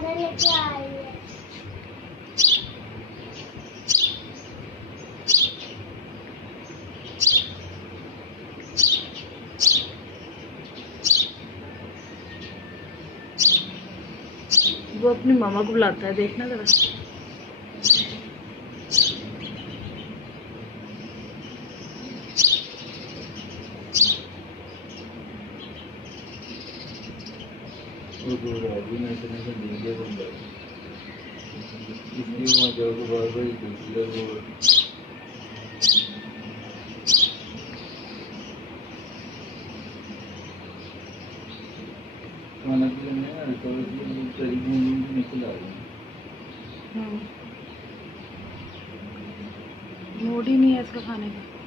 खाना लेके आई है। वो अपनी मामा को बुलाता है, देखना जरा। खाना निकल आ रही मूड ही नहीं है इसका खाने का।